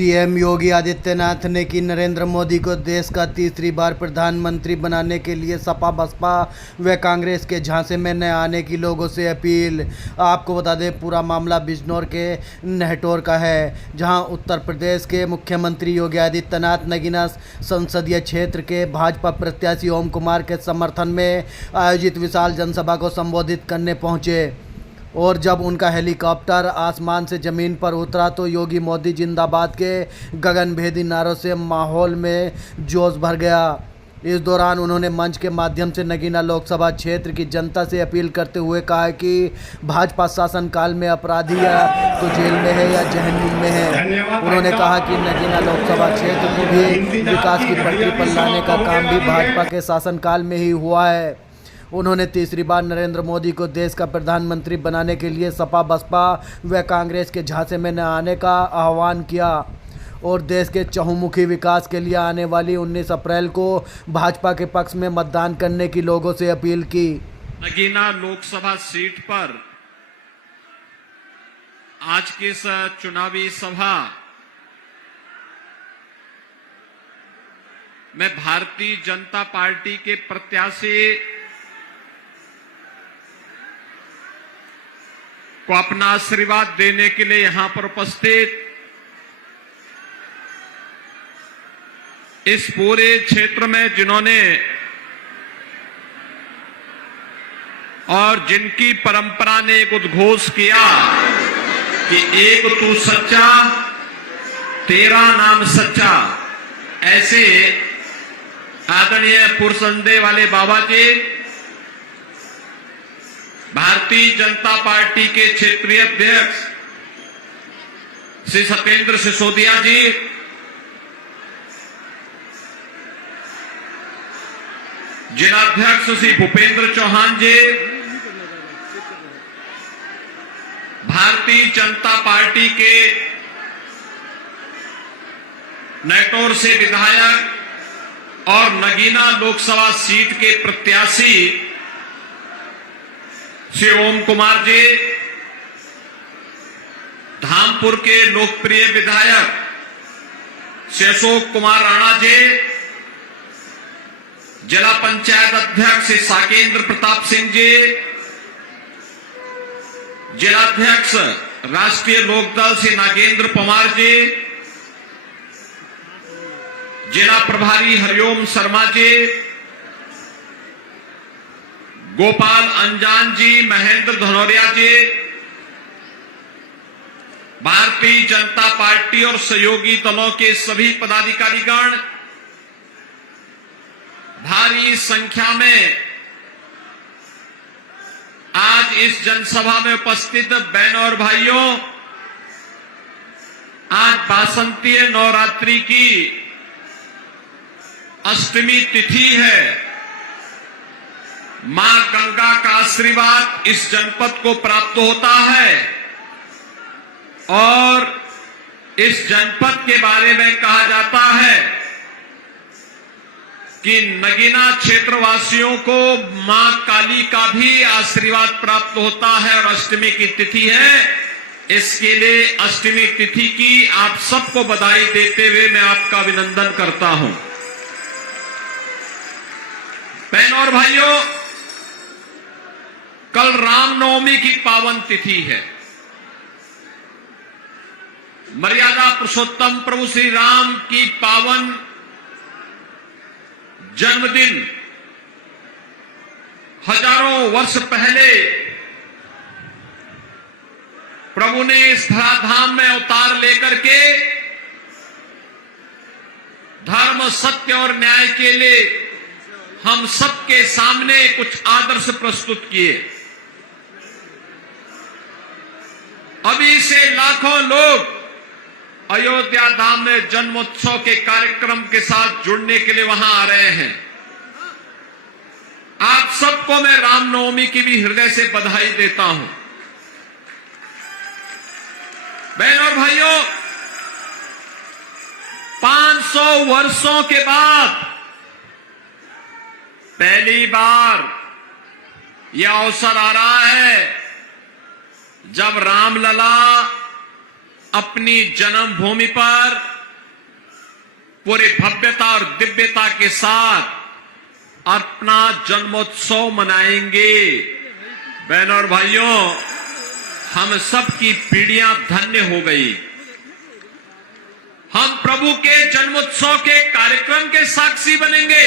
CM Yogi Adityanath ने की नरेंद्र मोदी को देश का तीसरी बार प्रधानमंत्री बनाने के लिए सपा बसपा व कांग्रेस के झांसे में न आने की लोगों से अपील। आपको बता दें, पूरा मामला बिजनौर के नहटौर का है, जहां उत्तर प्रदेश के मुख्यमंत्री योगी आदित्यनाथ नगीना संसदीय क्षेत्र के भाजपा प्रत्याशी ओम कुमार के समर्थन में आयोजित विशाल जनसभा को संबोधित करने पहुंचे और जब उनका हेलीकॉप्टर आसमान से ज़मीन पर उतरा तो योगी मोदी जिंदाबाद के गगनभेदी नारों से माहौल में जोश भर गया। इस दौरान उन्होंने मंच के माध्यम से नगीना लोकसभा क्षेत्र की जनता से अपील करते हुए कहा कि भाजपा शासनकाल में अपराधी या तो जेल में है या जहन्नुम में है। उन्होंने कहा कि नगीना लोकसभा क्षेत्र को भी विकास की पटरी पर लाने का काम भी भाजपा के शासनकाल में ही हुआ है। उन्होंने तीसरी बार नरेंद्र मोदी को देश का प्रधानमंत्री बनाने के लिए सपा बसपा व कांग्रेस के झांसे में न आने का आह्वान किया और देश के चहुमुखी विकास के लिए आने वाली 19 अप्रैल को भाजपा के पक्ष में मतदान करने की लोगों से अपील की। नगीना लोकसभा सीट पर आज की इस चुनावी सभा में भारतीय जनता पार्टी के प्रत्याशी को अपना आशीर्वाद देने के लिए यहां पर उपस्थित इस पूरे क्षेत्र में जिन्होंने और जिनकी परंपरा ने एक उद्घोष किया कि एक तू सच्चा तेरा नाम सच्चा, ऐसे आदरणीय पुरसंदे वाले बाबा जी, भारतीय जनता पार्टी के क्षेत्रीय अध्यक्ष श्री सत्येंद्र सिसोदिया जी, जिलाध्यक्ष श्री भूपेंद्र चौहान जी, भारतीय जनता पार्टी के नहटौर से विधायक और नगीना लोकसभा सीट के प्रत्याशी श्री ओम कुमार जी, धामपुर के लोकप्रिय विधायक श्री अशोक कुमार राणा जी, जिला पंचायत अध्यक्ष श्री साकेंद्र प्रताप सिंह जी, जिलाध्यक्ष राष्ट्रीय लोकदल श्री नागेंद्र पवार जी, जिला प्रभारी हरिओम शर्मा जी, गोपाल अंजान जी, महेंद्र धनौरिया जी, भारतीय जनता पार्टी और सहयोगी दलों के सभी पदाधिकारीगण, भारी संख्या में आज इस जनसभा में उपस्थित बहनों और भाइयों, आज बासंतीय नवरात्रि की अष्टमी तिथि है। मां गंगा का आशीर्वाद इस जनपद को प्राप्त होता है और इस जनपद के बारे में कहा जाता है कि नगीना क्षेत्रवासियों को मां काली का भी आशीर्वाद प्राप्त होता है और अष्टमी की तिथि है। इसके लिए अष्टमी तिथि की आप सबको बधाई देते हुए मैं आपका अभिनंदन करता हूं। बहनों और भाइयों, कल रामनवमी की पावन तिथि है। मर्यादा पुरुषोत्तम प्रभु श्री राम की पावन जन्मदिन हजारों वर्ष पहले प्रभु ने इस धराधाम में अवतार लेकर के धर्म, सत्य और न्याय के लिए हम सबके सामने कुछ आदर्श प्रस्तुत किए। अभी से लाखों लोग अयोध्या धाम में जन्मोत्सव के कार्यक्रम के साथ जुड़ने के लिए वहां आ रहे हैं। आप सबको मैं रामनवमी की भी हृदय से बधाई देता हूं। बहनों और भाइयों, 500 वर्षों के बाद पहली बार यह अवसर आ रहा है जब रामलला अपनी जन्मभूमि पर पूरी भव्यता और दिव्यता के साथ अपना जन्मोत्सव मनाएंगे। बहनों और भाइयों, हम सबकी पीढ़ियां धन्य हो गई। हम प्रभु के जन्मोत्सव के कार्यक्रम के साक्षी बनेंगे।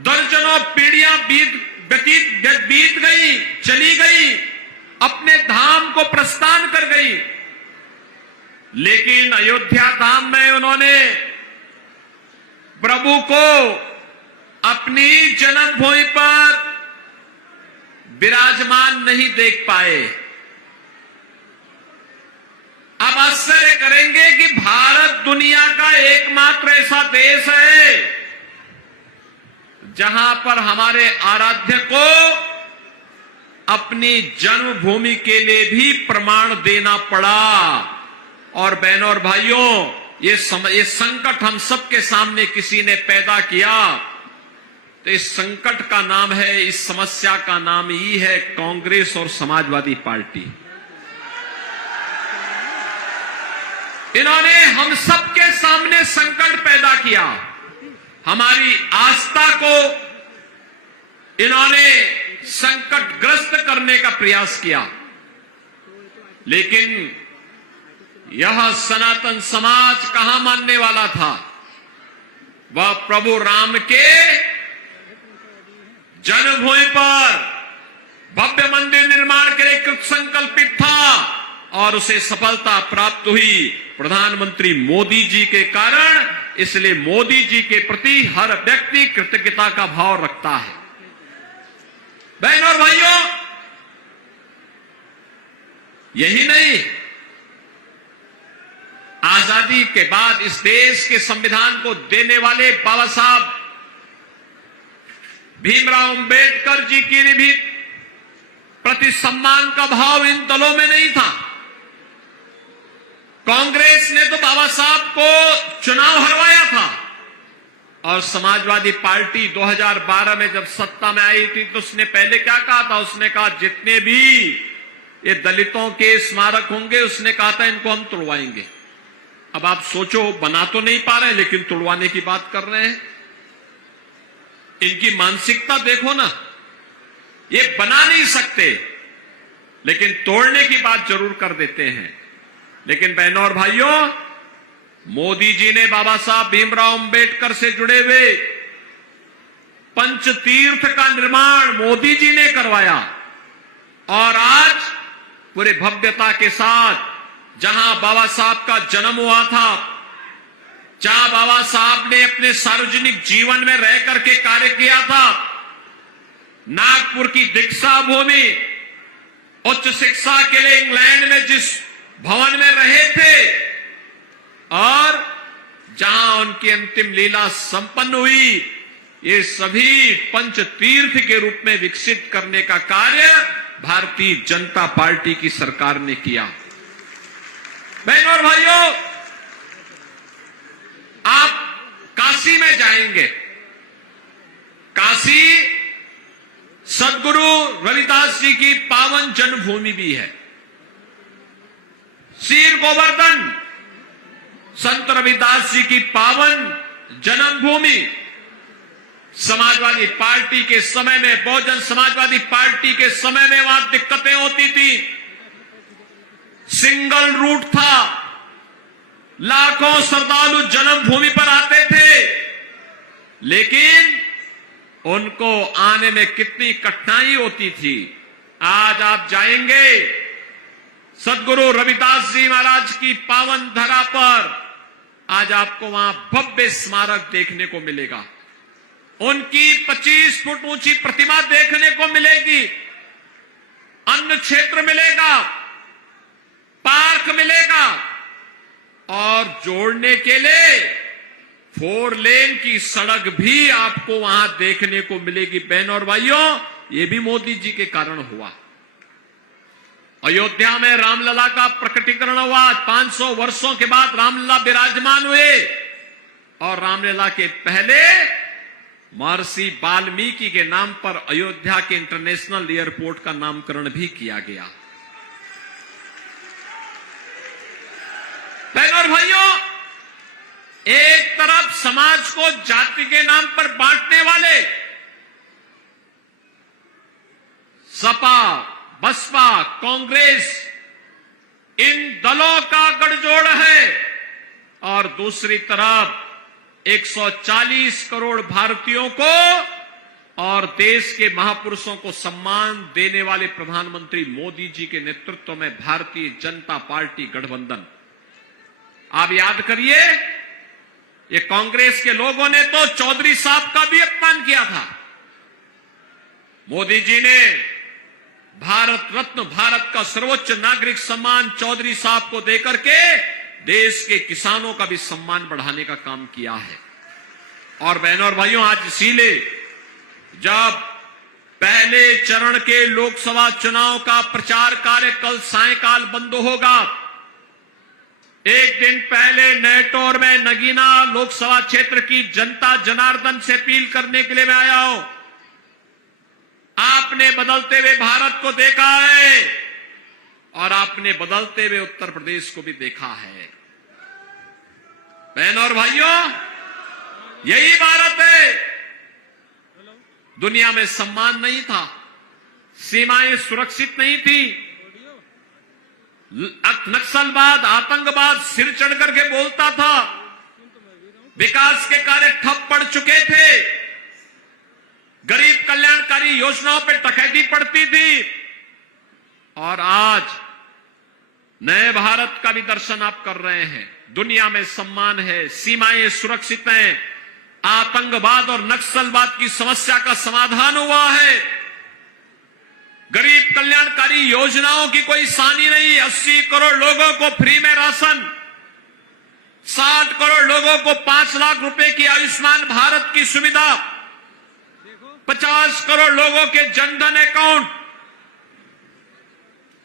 दर्जनों पीढ़ियां बीत गई, चली गई, अपने धाम को प्रस्थान कर गई, लेकिन अयोध्या धाम में उन्होंने प्रभु को अपनी जन्मभूमि पर विराजमान नहीं देख पाए। अब आश्चर्य करेंगे कि भारत दुनिया का एकमात्र ऐसा देश है जहां पर हमारे आराध्य को अपनी जन्मभूमि के लिए भी प्रमाण देना पड़ा। और बहनों और भाइयों, ये संकट हम सबके सामने किसी ने पैदा किया, तो इस संकट का नाम है, इस समस्या का नाम ही है कांग्रेस और समाजवादी पार्टी। इन्होंने हम सबके सामने संकट पैदा किया। हमारी आस्था को इन्होंने संकटग्रस्त करने का प्रयास किया, लेकिन यह सनातन समाज कहां मानने वाला था। वह प्रभु राम के जन्मभूमि पर भव्य मंदिर निर्माण के लिए कृत संकल्पित था और उसे सफलता प्राप्त हुई प्रधानमंत्री मोदी जी के कारण। इसलिए मोदी जी के प्रति हर व्यक्ति कृतज्ञता का भाव रखता है। बहनों और भाइयों, यही नहीं, आजादी के बाद इस देश के संविधान को देने वाले बाबा साहब भीमराव अंबेडकर जी की भी प्रति सम्मान का भाव इन दलों में नहीं था। कांग्रेस ने तो बाबा साहब को चुनाव हरवाया था और समाजवादी पार्टी 2012 में जब सत्ता में आई थी तो उसने पहले क्या कहा था? उसने कहा जितने भी ये दलितों के स्मारक होंगे, उसने कहा था इनको हम तोड़वाएंगे। अब आप सोचो, बना तो नहीं पा रहे लेकिन तोड़वाने की बात कर रहे हैं। इनकी मानसिकता देखो ना, ये बना नहीं सकते लेकिन तोड़ने की बात जरूर कर देते हैं। लेकिन बहनों और भाइयों, मोदी जी ने बाबा साहब भीमराव अंबेडकर से जुड़े हुए पंचतीर्थ का निर्माण मोदी जी ने करवाया और आज पूरे भव्यता के साथ जहां बाबा साहब का जन्म हुआ था, जहां बाबा साहब ने अपने सार्वजनिक जीवन में रह करके कार्य किया था, नागपुर की दीक्षा भूमि, उच्च शिक्षा के लिए इंग्लैंड में जिस भवन में रहे थे और जहां उनकी अंतिम लीला संपन्न हुई, ये सभी पंचतीर्थ के रूप में विकसित करने का कार्य भारतीय जनता पार्टी की सरकार ने किया। बहनों और भाइयों, आप काशी में जाएंगे, काशी सदगुरु रविदास जी की पावन जन्मभूमि भी है। शीर गोवर्धन संत रविदास जी की पावन जन्मभूमि। समाजवादी पार्टी के समय में, बहुजन समाजवादी पार्टी के समय में वहां दिक्कतें होती थी, सिंगल रूट था, लाखों श्रद्धालु जन्मभूमि पर आते थे, लेकिन उनको आने में कितनी कठिनाई होती थी। आज आप जाएंगे सदगुरु रविदास जी महाराज की पावन धरा पर, आज आपको वहां भव्य स्मारक देखने को मिलेगा, उनकी 25 फुट ऊंची प्रतिमा देखने को मिलेगी, अन्न क्षेत्र मिलेगा, पार्क मिलेगा और जोड़ने के लिए 4 लेन की सड़क भी आपको वहां देखने को मिलेगी। बहनों और भाइयों, ये भी मोदी जी के कारण हुआ। अयोध्या में रामलला का प्रकटीकरण हुआ, 500 वर्षों के बाद रामलला विराजमान हुए और रामलला के पहले महर्षि वाल्मीकि के नाम पर अयोध्या के इंटरनेशनल एयरपोर्ट का नामकरण भी किया गया। भाइयों, एक तरफ समाज को जाति के नाम पर बांटने वाले सपा, बसपा, कांग्रेस, इन दलों का गठजोड़ है, और दूसरी तरफ 140 करोड़ भारतीयों को और देश के महापुरुषों को सम्मान देने वाले प्रधानमंत्री मोदी जी के नेतृत्व में भारतीय जनता पार्टी गठबंधन। आप याद करिए, ये कांग्रेस के लोगों ने तो चौधरी साहब का भी अपमान किया था। मोदी जी ने भारत रत्न, भारत का सर्वोच्च नागरिक सम्मान चौधरी साहब को देकर के देश के किसानों का भी सम्मान बढ़ाने का काम किया है। और बहनों और भाइयों, आज इसीलिए जब पहले चरण के लोकसभा चुनाव का प्रचार कार्य कल सायंकाल बंद होगा, एक दिन पहले नेटौर में नगीना लोकसभा क्षेत्र की जनता जनार्दन से अपील करने के लिए मैं आया हूं। आपने बदलते हुए भारत को देखा है और आपने बदलते हुए उत्तर प्रदेश को भी देखा है। बहनों और भाइयों, यही भारत है। दुनिया में सम्मान नहीं था, सीमाएं सुरक्षित नहीं थी, नक्सलवाद, आतंकवाद सिर चढ़ करके बोलता था, विकास के कार्य ठप पड़ चुके थे, गरीब कल्याणकारी योजनाओं पर डकैती पड़ती थी, और आज नए भारत का भी दर्शन आप कर रहे हैं। दुनिया में सम्मान है, सीमाएं सुरक्षित हैं, आतंकवाद और नक्सलवाद की समस्या का समाधान हुआ है, गरीब कल्याणकारी योजनाओं की कोई सानी नहीं। 80 करोड़ लोगों को फ्री में राशन, 60 करोड़ लोगों को 5 लाख रुपए की आयुष्मान भारत की सुविधा, 50 करोड़ लोगों के जनधन अकाउंट,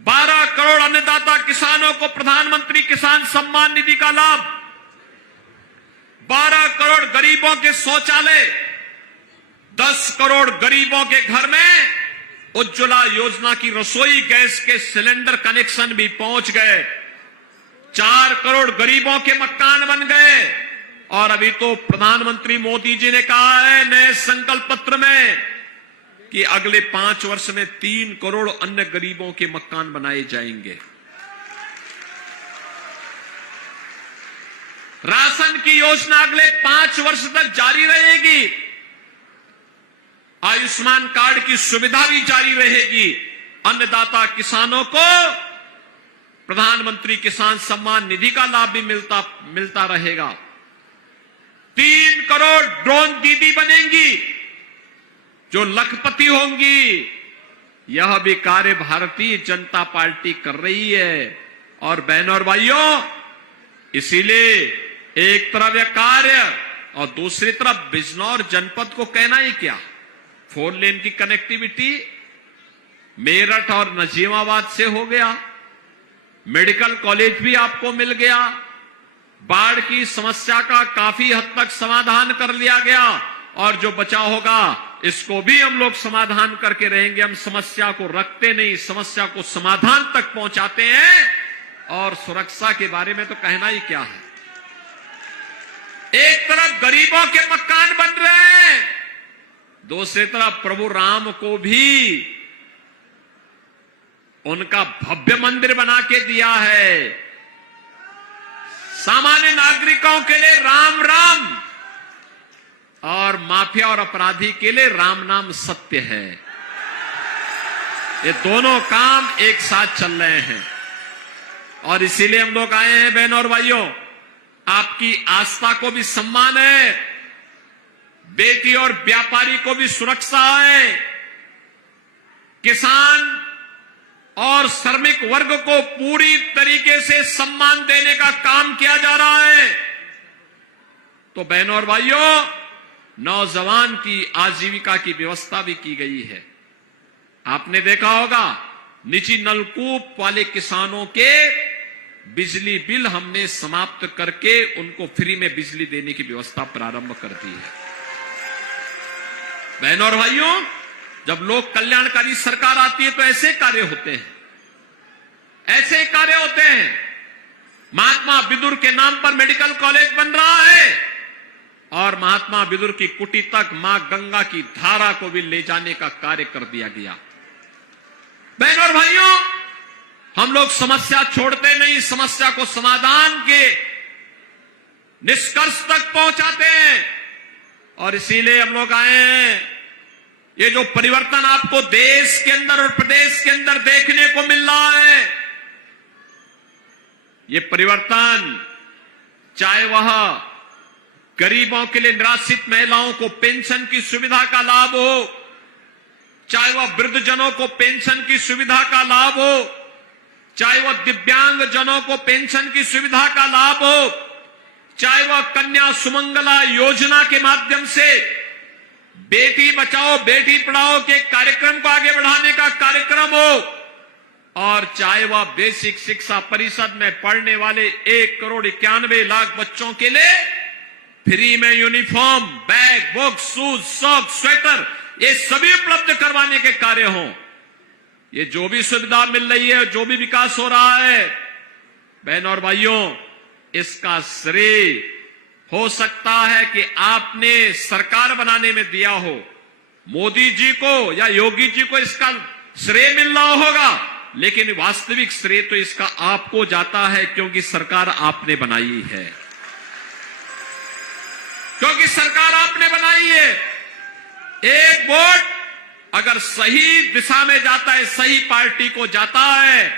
12 करोड़ अन्नदाता किसानों को प्रधानमंत्री किसान सम्मान निधि का लाभ, 12 करोड़ गरीबों के शौचालय, 10 करोड़ गरीबों के घर में उज्ज्वला योजना की रसोई गैस के सिलेंडर कनेक्शन भी पहुंच गए, 4 करोड़ गरीबों के मकान बन गए, और अभी तो प्रधानमंत्री मोदी जी ने कहा है नए संकल्प पत्र में कि अगले 5 वर्ष में 3 करोड़ अन्य गरीबों के मकान बनाए जाएंगे। राशन की योजना अगले 5 वर्ष तक जारी रहेगी, आयुष्मान कार्ड की सुविधा भी जारी रहेगी, अन्नदाता किसानों को प्रधानमंत्री किसान सम्मान निधि का लाभ भी मिलता रहेगा, 3 करोड़ ड्रोन दीदी बनेंगी जो लखपति होंगी। यह भी कार्य भारतीय जनता पार्टी कर रही है। और बहनों और भाइयों, इसीलिए एक तरफ यह कार्य और दूसरी तरफ बिजनौर जनपद को कहना ही क्या, 4 लेन की कनेक्टिविटी मेरठ और नजीमाबाद से हो गया, मेडिकल कॉलेज भी आपको मिल गया, बाढ़ की समस्या का काफी हद तक समाधान कर लिया गया, और जो बचा होगा इसको भी हम लोग समाधान करके रहेंगे। हम समस्या को रखते नहीं, समस्या को समाधान तक पहुंचाते हैं। और सुरक्षा के बारे में तो कहना ही क्या है, एक तरफ गरीबों के मकान बन रहे हैं, दूसरी तरफ प्रभु राम को भी उनका भव्य मंदिर बना के दिया है। सामान्य नागरिकों के लिए राम राम और माफिया और अपराधी के लिए राम नाम सत्य है। ये दोनों काम एक साथ चल रहे हैं, और इसीलिए हम लोग आए हैं। बहनों और भाइयों, आपकी आस्था को भी सम्मान है, बेटी और व्यापारी को भी सुरक्षा है, किसान और श्रमिक वर्ग को पूरी तरीके से सम्मान देने का काम किया जा रहा है। तो बहनों और भाइयों, नौजवान की आजीविका की व्यवस्था भी की गई है। आपने देखा होगा, निजी नलकूप वाले किसानों के बिजली बिल हमने समाप्त करके उनको फ्री में बिजली देने की व्यवस्था प्रारंभ कर दी है। बहनों और भाइयों, जब लोक कल्याणकारी सरकार आती है तो ऐसे कार्य होते हैं, ऐसे कार्य होते हैं। महात्मा विदुर के नाम पर मेडिकल कॉलेज बन रहा है और महात्मा विदुर की कुटी तक मां गंगा की धारा को भी ले जाने का कार्य कर दिया गया। बहनों और भाइयों, हम लोग समस्या छोड़ते नहीं, समस्या को समाधान के निष्कर्ष तक पहुंचाते हैं और इसीलिए हम लोग आए हैं। ये जो परिवर्तन आपको देश के अंदर और प्रदेश के अंदर देखने को मिल रहा है, ये परिवर्तन चाहे वह गरीबों के लिए निराश्रित महिलाओं को पेंशन की सुविधा का लाभ हो, चाहे वह वृद्धजनों को पेंशन की सुविधा का लाभ हो, चाहे वह दिव्यांग जनों को पेंशन की सुविधा का लाभ हो, चाहे वह कन्या सुमंगला योजना के माध्यम से बेटी बचाओ बेटी पढ़ाओ के कार्यक्रम को आगे बढ़ाने का कार्यक्रम हो, और चाहे वह बेसिक शिक्षा परिषद में पढ़ने वाले 1,91,00,000 बच्चों के लिए फ्री में uniform, bag, book, shoes, socks, sweater ये सभी उपलब्ध करवाने के कार्य हों। ये जो भी सुविधा मिल रही है, जो भी विकास हो रहा है, बहनों और भाइयों, इसका श्रेय हो सकता है कि आपने सरकार बनाने में दिया हो, मोदी जी को या योगी जी को इसका श्रेय मिल रहा होगा, लेकिन वास्तविक श्रेय तो इसका आपको जाता है, क्योंकि सरकार आपने बनाई है, क्योंकि सरकार आपने बनाई है। एक वोट अगर सही दिशा में जाता है, सही पार्टी को जाता है,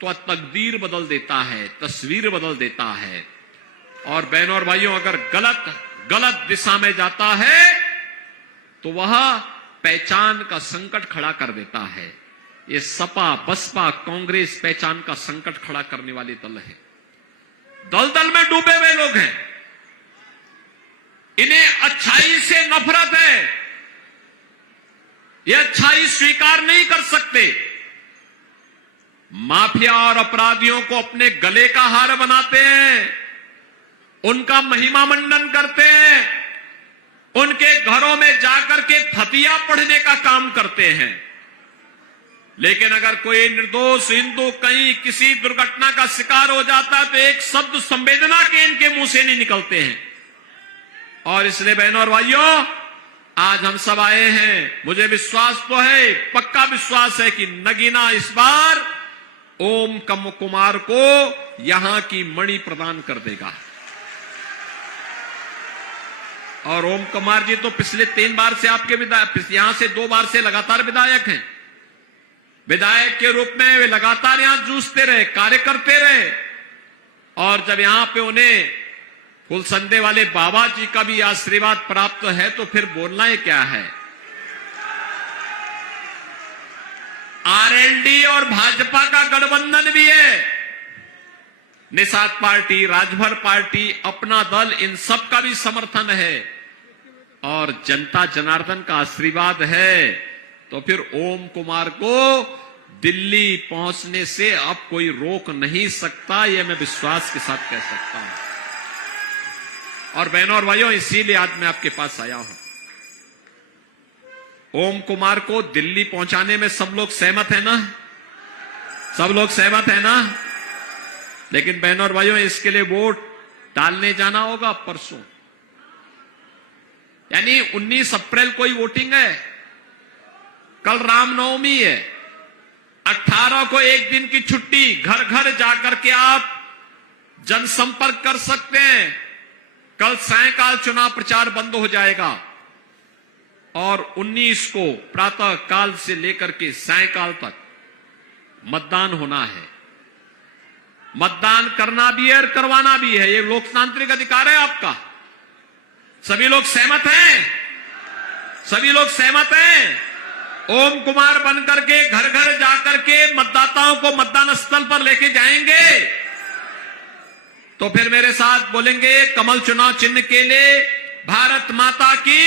तो तकदीर बदल देता है, तस्वीर बदल देता है। और बहनों और भाइयों, अगर गलत दिशा में जाता है तो वह पहचान का संकट खड़ा कर देता है। ये सपा, बसपा, कांग्रेस पहचान का संकट खड़ा करने वाले दल है, दलदल में डूबे हुए लोग हैं। इन्हें अच्छाई से नफरत है, ये अच्छाई स्वीकार नहीं कर सकते। माफिया और अपराधियों को अपने गले का हार बनाते हैं, उनका महिमा मंडन करते हैं, उनके घरों में जाकर के फतिया पढ़ने का काम करते हैं। लेकिन अगर कोई निर्दोष हिंदू कहीं किसी दुर्घटना का शिकार हो जाता है तो एक शब्द संवेदना के इनके मुंह से नहीं निकलते हैं। और इसलिए बहनों और भाइयों, आज हम सब आए हैं, मुझे विश्वास तो है, पक्का विश्वास है कि नगीना इस बार ओम कुमार को यहां की मणि प्रदान कर देगा। और ओम कुमार जी तो पिछले 3 बार से आपके यहां से 2 बार से लगातार विधायक हैं। विधायक के रूप में वे लगातार यहां जूझते रहे, कार्य करते रहे, और जब यहां पे उन्हें फुलसंदे वाले बाबा जी का भी आशीर्वाद प्राप्त है तो फिर बोलना ही क्या है। आरएलडी और भाजपा का गठबंधन भी है, निषाद पार्टी, राजभर पार्टी, अपना दल, इन सब का भी समर्थन है और जनता जनार्दन का आशीर्वाद है। तो फिर ओम कुमार को दिल्ली पहुंचने से अब कोई रोक नहीं सकता, यह मैं विश्वास के साथ कह सकता हूं। और बहनों और भाइयों, इसीलिए आज मैं आपके पास आया हूं। ओम कुमार को दिल्ली पहुंचाने में सब लोग सहमत है ना? सब लोग सहमत है ना? लेकिन बहनों और भाइयों, इसके लिए वोट डालने जाना होगा परसों, यानी 19 अप्रैल को ही वोटिंग है। कल रामनवमी है, 18 को एक दिन की छुट्टी, घर घर जाकर के आप जनसंपर्क कर सकते हैं। कल सायंकाल चुनाव प्रचार बंद हो जाएगा और 19 को प्रातः काल से लेकर के सायंकाल तक मतदान होना है। मतदान करना भी है और करवाना भी है, ये लोकतांत्रिक अधिकार है आपका। सभी लोग सहमत हैं? सभी लोग सहमत हैं? ओम कुमार बनकर के घर घर जाकर के मतदाताओं को मतदान स्थल पर लेके जाएंगे? तो फिर मेरे साथ बोलेंगे, कमल चुनाव चिन्ह के लिए भारत माता की